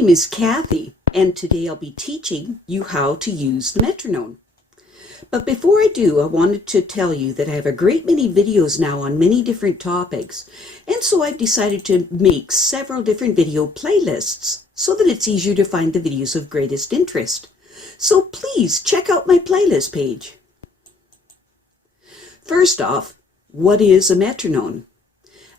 name is Kathy, and today I'll be teaching you how to use the metronome. But before I do, I wanted to tell you that I have a great many videos now on many different topics, and so I've decided to make several different video playlists so that it's easier to find the videos of greatest interest. So please check out my playlist page. First off, what is a metronome?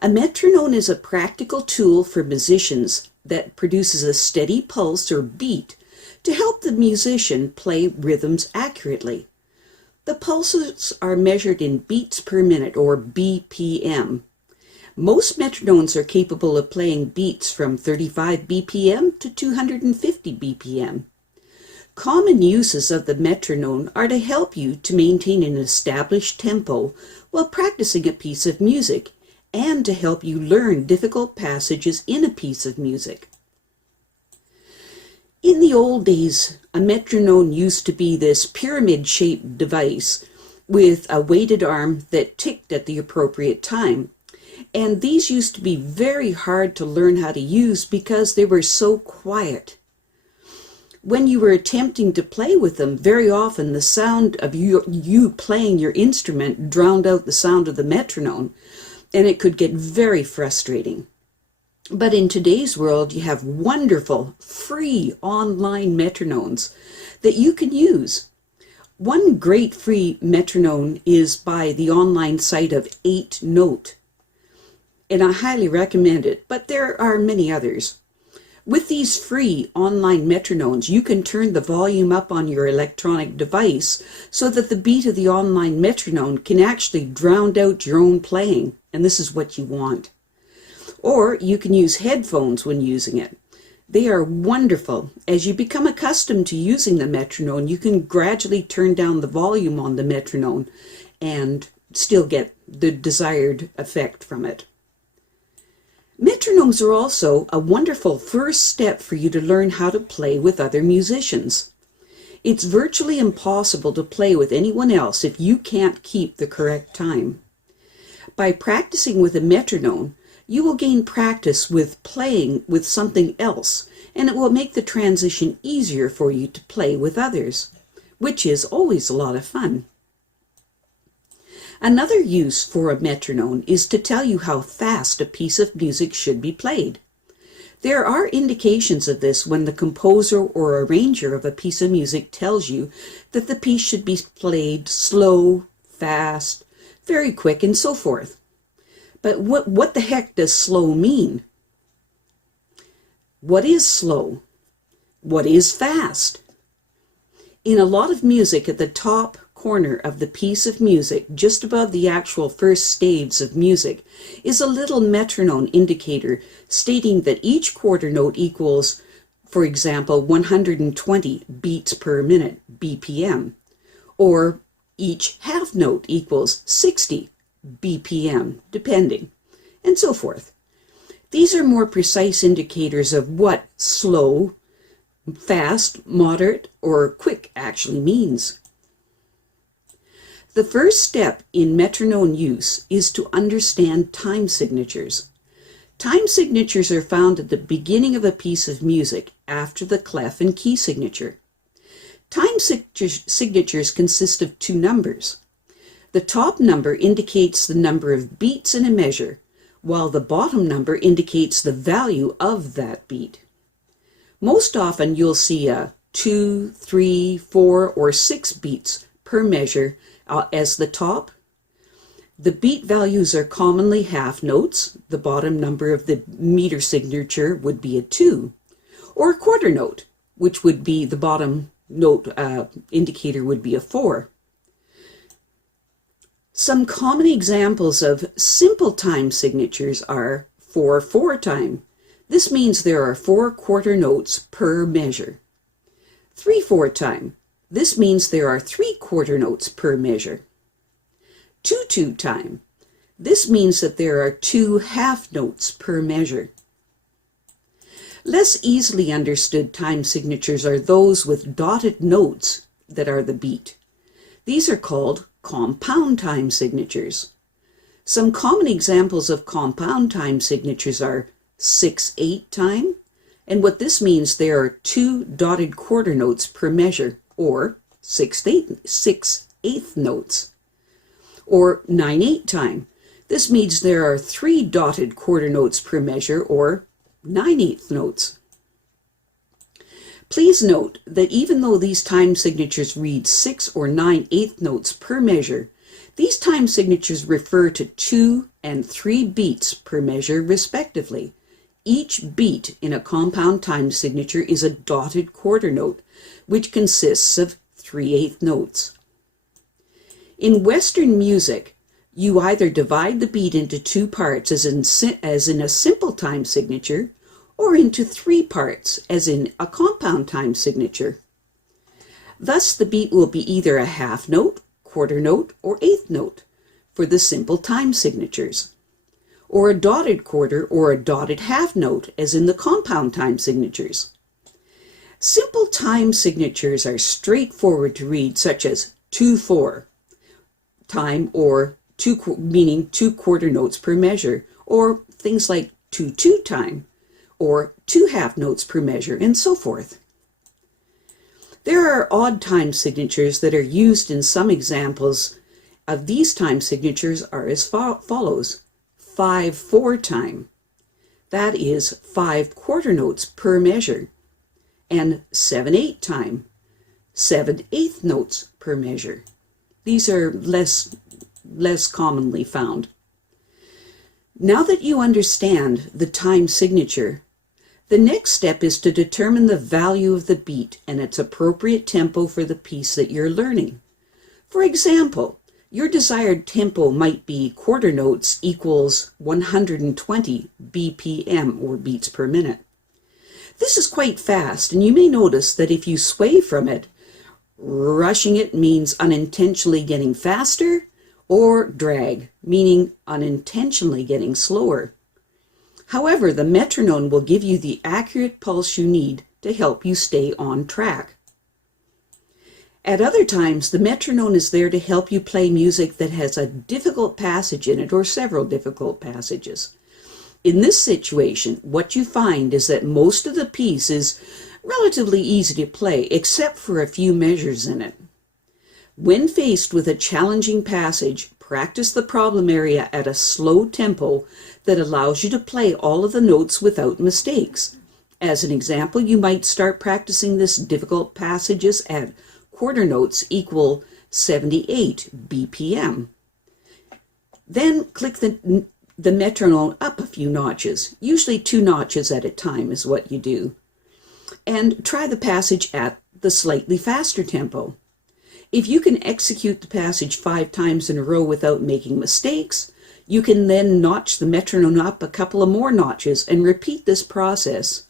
A metronome is a practical tool for musicians that produces a steady pulse or beat to help the musician play rhythms accurately. The pulses are measured in beats per minute, or BPM. Most metronomes are capable of playing beats from 35 BPM to 250 BPM. Common uses of the metronome are to help you to maintain an established tempo while practicing a piece of music, and to help you learn difficult passages in a piece of music. In the old days, a metronome used to be this pyramid-shaped device with a weighted arm that ticked at the appropriate time. And these used to be very hard to learn how to use because they were so quiet. When you were attempting to play with them, very often the sound of you playing your instrument drowned out the sound of the metronome, and it could get very frustrating. But in today's world, you have wonderful, free online metronomes that you can use. One great free metronome is by the online site of 8Note, and I highly recommend it, but there are many others. With these free online metronomes, you can turn the volume up on your electronic device so that the beat of the online metronome can actually drown out your own playing, and this is what you want. Or you can use headphones when using it. They are wonderful. As you become accustomed to using the metronome, you can gradually turn down the volume on the metronome and still get the desired effect from it. Metronomes are also a wonderful first step for you to learn how to play with other musicians. It's virtually impossible to play with anyone else if you can't keep the correct time. By practicing with a metronome, you will gain practice with playing with something else, and it will make the transition easier for you to play with others, which is always a lot of fun. Another use for a metronome is to tell you how fast a piece of music should be played. There are indications of this when the composer or arranger of a piece of music tells you that the piece should be played slow, fast, very quick, and so forth. But what the heck does slow mean? What is slow? What is fast? In a lot of music, at the top corner of the piece of music, just above the actual first staves of music, is a little metronome indicator stating that each quarter note equals, for example, 120 beats per minute, BPM, or each half note equals 60 BPM, depending, and so forth. These are more precise indicators of what slow, fast, moderate, or quick actually means. The first step in metronome use is to understand time signatures. Time signatures are found at the beginning of a piece of music after the clef and key signature. Time signatures consist of two numbers. The top number indicates the number of beats in a measure, while the bottom number indicates the value of that beat. Most often you'll see a 2, 3, 4, or 6 beats per measure as the top. The beat values are commonly half notes. The bottom number of the meter signature would be a 2, or a quarter note, which would be the bottom note indicator would be a 4. Some common examples of simple time signatures are 4/4 time. This means there are 4 quarter notes per measure. 3/4 time. This means there are 3 quarter notes per measure. 2/2 time. This means that there are 2 half notes per measure. Less easily understood time signatures are those with dotted notes that are the beat. These are called compound time signatures. Some common examples of compound time signatures are 6/8 time And what this means, there are 2 dotted quarter notes per measure, or 6/8 notes. Or 9/8 time. This means there are 3 dotted quarter notes per measure, or 9/8 notes. Please note that even though these time signatures read 6 or 9/8 notes per measure, these time signatures refer to 2 and 3 beats per measure respectively. Each beat in a compound time signature is a dotted quarter note, which consists of 3/8 notes. In Western music, you either divide the beat into 2 parts, as in a simple time signature, or into 3 parts, as in a compound time signature. Thus, the beat will be either a half note, quarter note, or eighth note for the simple time signatures, or a dotted quarter or a dotted half note, as in the compound time signatures. Simple time signatures are straightforward to read, such as 2/4 time, or meaning 2 quarter notes per measure, or things like 2/2 time, or 2 half notes per measure, and so forth. There are odd time signatures that are used, in some examples of these time signatures are as follows. 5/4 time, that is 5 quarter notes per measure, and 7/8 time, 7/8 notes per measure. These are less commonly found. Now that you understand the time signature, the next step is to determine the value of the beat and its appropriate tempo for the piece that you're learning. For example, your desired tempo might be quarter notes equals 120 BPM, or beats per minute. This is quite fast, and you may notice that if you sway from it, rushing it means unintentionally getting faster, or drag, meaning unintentionally getting slower. However, the metronome will give you the accurate pulse you need to help you stay on track. At other times, the metronome is there to help you play music that has a difficult passage in it, or several difficult passages. In this situation, what you find is that most of the piece is relatively easy to play, except for a few measures in it. When faced with a challenging passage, practice the problem area at a slow tempo that allows you to play all of the notes without mistakes. As an example, you might start practicing this difficult passages at quarter notes equal 78 BPM. Then click the metronome up a few notches, usually 2 notches at a time is what you do, and try the passage at the slightly faster tempo. If you can execute the passage 5 times in a row without making mistakes, you can then notch the metronome up a couple of more notches and repeat this process.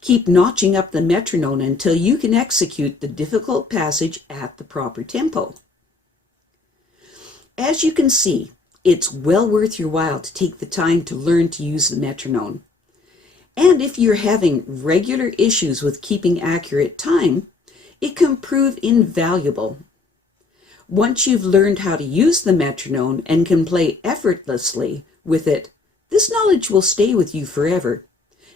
Keep notching up the metronome until you can execute the difficult passage at the proper tempo. As you can see, it's well worth your while to take the time to learn to use the metronome. And if you're having regular issues with keeping accurate time, it can prove invaluable. Once you've learned how to use the metronome and can play effortlessly with it, this knowledge will stay with you forever,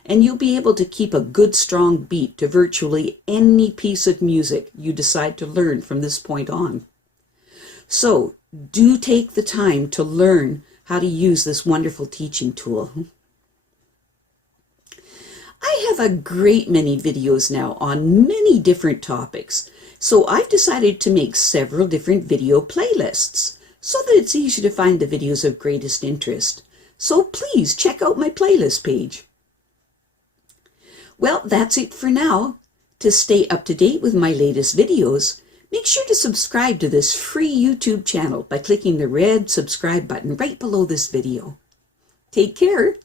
and you'll be able to keep a good strong beat to virtually any piece of music you decide to learn from this point on. So, do take the time to learn how to use this wonderful teaching tool. I have a great many videos now on many different topics, so I've decided to make several different video playlists so that it's easy to find the videos of greatest interest. So please check out my playlist page. Well, that's it for now. To stay up to date with my latest videos, make sure to subscribe to this free YouTube channel by clicking the red subscribe button right below this video. Take care.